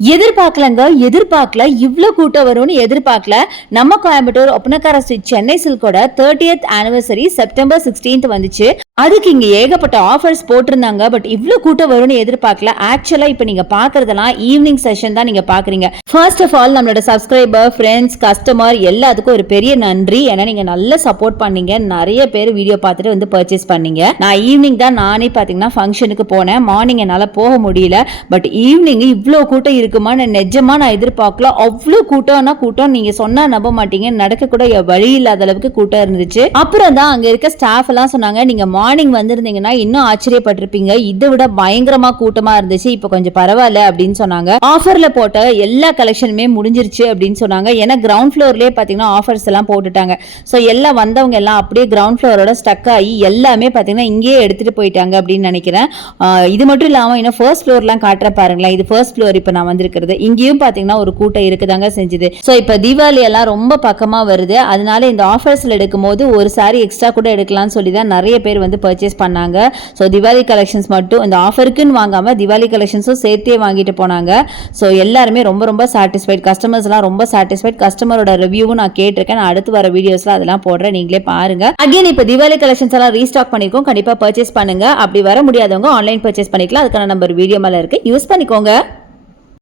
எதிர்பார்க்கல இவ்ளோ கூட்டம் வரும்னு எதிர்பார்க்கல. நம்ம கோயம்புத்தூர் ஒப்பனக்கார ஸ்ட்ரீட் சென்னை சில்கோட 30th ஆனிவர்சரி செப்டம்பர் 16th வந்துச்சு. அதுக்கு இங்க ஏகப்பட்ட ஆஃபர்ஸ் போட்டிருந்தாங்க. பட் இவ்ளோ கூட்டம் வரும்னு எதிர்பார்க்கல. ஆக்சுவலா இப்ப நீங்க பாக்குறதெல்லாம் ஈவினிங் செஷன் தான் நீங்க பாக்குறீங்க. ஃபர்ஸ்ட் ஆஃப் ஆல் நம்மளோட சப்ஸ்கிரைபர், ஃப்ரெண்ட்ஸ், கஸ்டமர் எல்லாத்துக்கும் ஒரு பெரிய நன்றி. ஏன்னா நீங்க நல்ல சப்போர்ட் பண்ணீங்க. நிறைய பேர் வீடியோ பார்த்துட்டு வந்து பர்ச்சேஸ் பண்ணீங்க. நான் ஈவினிங் தான் நானே பாத்தீங்கன்னா ஃபங்க்ஷனுக்கு போனேன். மார்னிங் என்னால போக முடியல. பட் ஈவினிங் இவ்ளோ கூட்டம் இருக்குமா நிஜமா நான் எதிர்பார்க்கல. அவ்வளவு கூட்டம் நீங்க சொன்னா நம்ப மாட்டீங்க. நடக்க கூட வழி இல்லாத அளவுக்கு கூட்டம் இருந்துச்சு. அப்புறம் தான் அங்க இருக்க ஸ்டாஃப் எல்லாம் சொன்னாங்க, நீங்க மார்னிங் வந்திருந்தீங்கன்னா இன்னும் ஆச்சரியப்பட்டிருப்பீங்க, இதை விட பயங்கரமா கூட்டமா இருந்துச்சு, இப்ப கொஞ்சம் பரவாயில்ல அப்படின்னு சொன்னாங்க. ஆஃபர்ல போட்ட எல்லா கலெக்ஷனுமே முடிஞ்சிருச்சு அப்படின்னு சொன்னாங்க. ஏன்னா கிரவுண்ட் ஃப்ளோர்லயே பாத்தீங்கன்னா ஆஃபர்ஸ் எல்லாம் போட்டுட்டாங்க. சோ எல்லாம் வந்தவங்க எல்லாம் அப்படியே கிரவுண்ட் ஃப்ளோரோட ஸ்டக் ஆகி எல்லாமே பாத்தீங்கன்னா இங்கேயே எடுத்துட்டு போயிட்டாங்க அப்படின்னு நினைக்கிறேன். இது மட்டும் இல்லாம இன்னும் ஃபர்ஸ்ட் ஃப்ளோர்லாம் காட்டுற பாருங்களேன். இது ஃபர்ஸ்ட் ஃப்ளோர். இப்ப நான் வந்திருக்கிறது இங்கேயும் பாத்தீங்கன்னா ஒரு கூட்டம் இருக்குதாங்க செஞ்சது. சோ இப்ப தீபாவளி எல்லாம் ரொம்ப பக்கமா வருது. அதனால இந்த ஆஃபர்ஸ்ல எடுக்கும் போது ஒரு சாரி எக்ஸ்ட்ரா கூட எடுக்கலாம்னு சொல்லி தான் நிறைய பேர் வந்து பர்ச்சேஸ் பண்ணாங்க. சோ தீபாவளி கலெக்ஷன்ஸ் மட்டும் இந்த ஆஃபருக்குன்னு வாங்காம தீபாவளி கலெக்ஷன்ஸும் சேர்த்தே வாங்கிட்டு போனாங்க. சோ எல்லாருமே ரொம்ப ரொம்ப சாட்டிஸ்ஃபைட். கஸ்டமர்ஸ் எல்லாம் ரொம்ப சாட்டிஸ்ஃபைட். கஸ்டமரோட ரிவ்யூவும் நான் கேட்டிருக்கேன். நான் அடுத்து வர வீடியோஸ்ல அதெல்லாம் போடுறேன், நீங்களே பாருங்க. அகைன் இப்ப தீபாவளி கலெக்ஷன்ஸ் எல்லாம் ரீஸ்டாக் பண்ணிருக்கோம். கண்டிப்பா பர்ச்சேஸ் பண்ணுங்க. அப்படி வர முடியாதவங்க ஆன்லைன் பர்ச்சேஸ் பண்ணிக்கலாம். அதுக்கான நம்பர் வீடியோ மேல இருக்கு, யூஸ் பண்ணிக்கோங்க.